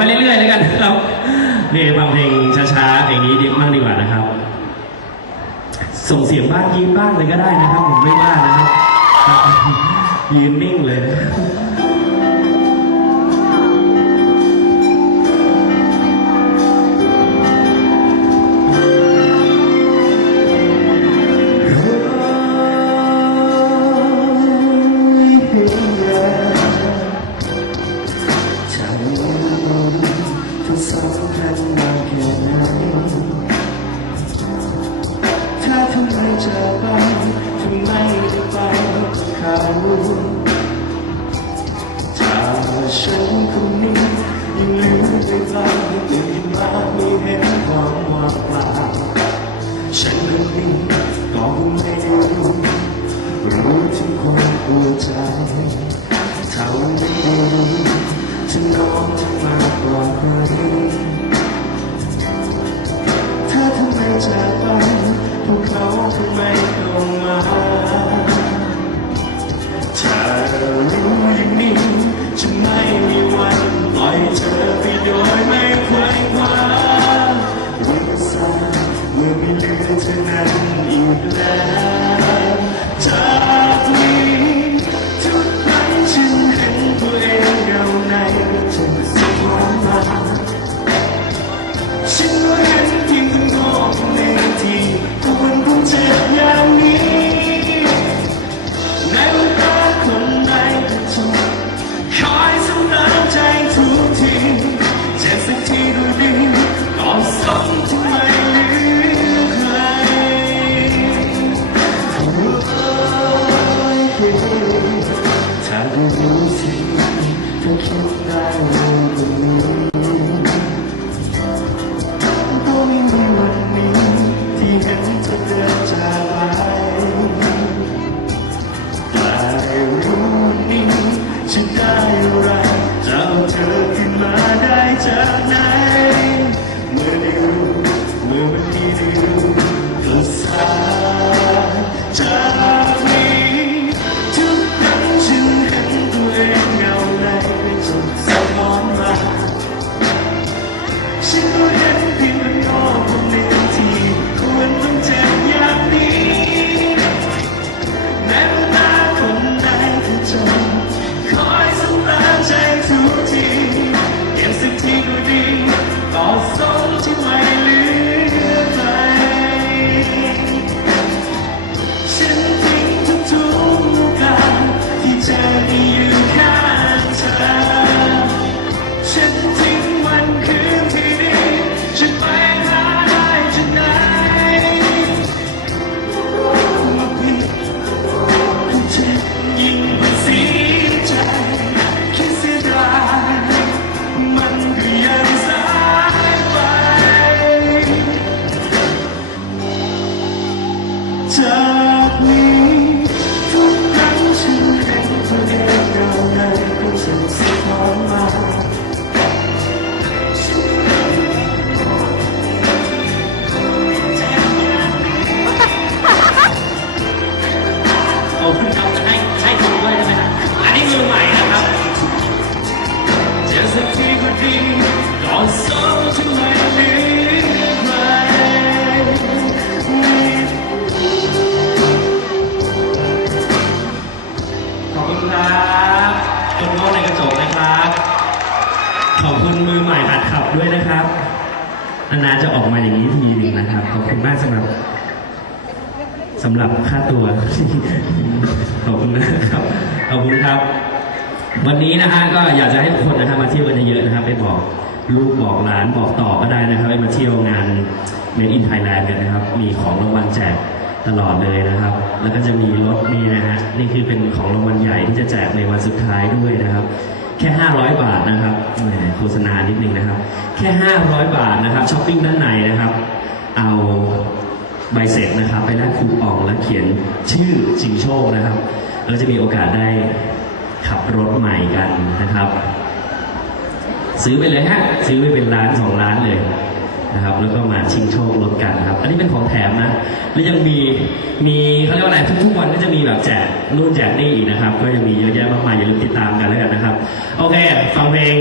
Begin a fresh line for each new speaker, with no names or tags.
ไปเรื่อยๆแล้วกันนะครับนี่ฟังเพลงช้าๆเพลงนี้ดีมากดีกว่านะครับ ส่งเสียงบ้างยิ้มบ้างเลยก็ได้นะครับ ผมไม่ว่านะครับยืนนิ่งเลย
เขาถ้าว่าฉันคนนี้ยังลืมไปบ้างตื่นมาไม่เห็นความว่างเปล่าฉันคนนี้ก็คงไม่ได้รู้รู้ถึงความปวดใจเท่านั้นเองฉันน้องจะมากกว่าใครถ้าทำไมจากไปพวกเขาทำไมต้อง ก็ส ทีก็ดีก่อนสองที่ไม่เหลือใครขอบคุ
ณครับคนโง่ในกระจกนะครับ ขอบคุณมือใหม่หัดขับด้วยนะครับนานๆจะออกมาอย่างนี้ทีหนึงนะครับ ขอบคุณมากสำหรับสำหรับค่าตัว ขอบคุณนะครับ ขอบคุณครับ วันนี้นะฮะก็อยากจะให้ทุกคนนะครับมาเที่ยวกันเยอะๆนะครับไปบอกลูกบอกหลานบอกต่อก็ได้นะครับไปมาเที่ยวงาน Made in Thailand กันนะครับ มีของรางวัลแจกตลอดเลยนะครับ แล้วก็จะมีรถนี่นะฮะนี่คือเป็นของรางวัลใหญ่ที่จะแจกในวันสุดท้ายด้วยนะครับ แค่ 500 บาทนะครับแหมโฆษณานิดนึงนะครับ แค่ 500 บาทนะครับช้อปปิ้งด้านในนะครับ เอาใบเสร็จนะครับ ไปแลกคูปองแล้วเขียนชื่อชิงโชคนะครับแล้วจะมีโอกาสได้ รถใหม่กันนะครับ ซื้อไปเลยฮะซื้อไปเป็นล้านสองล้านเลยนะครับ แล้วก็มาชิงโชครถกันครับ อันนี้เป็นของแถมนะแล้วยังมีมีเขาเรียกว่าอะไรทุกๆวันก็จะมีแบบแจกนู่นแจกนี่อีกนะครับ ก็ยังมีเยอะแยะมากมายอย่าลืมติดตามกันแล้วกันนะครับ โอเค ฟังเพลง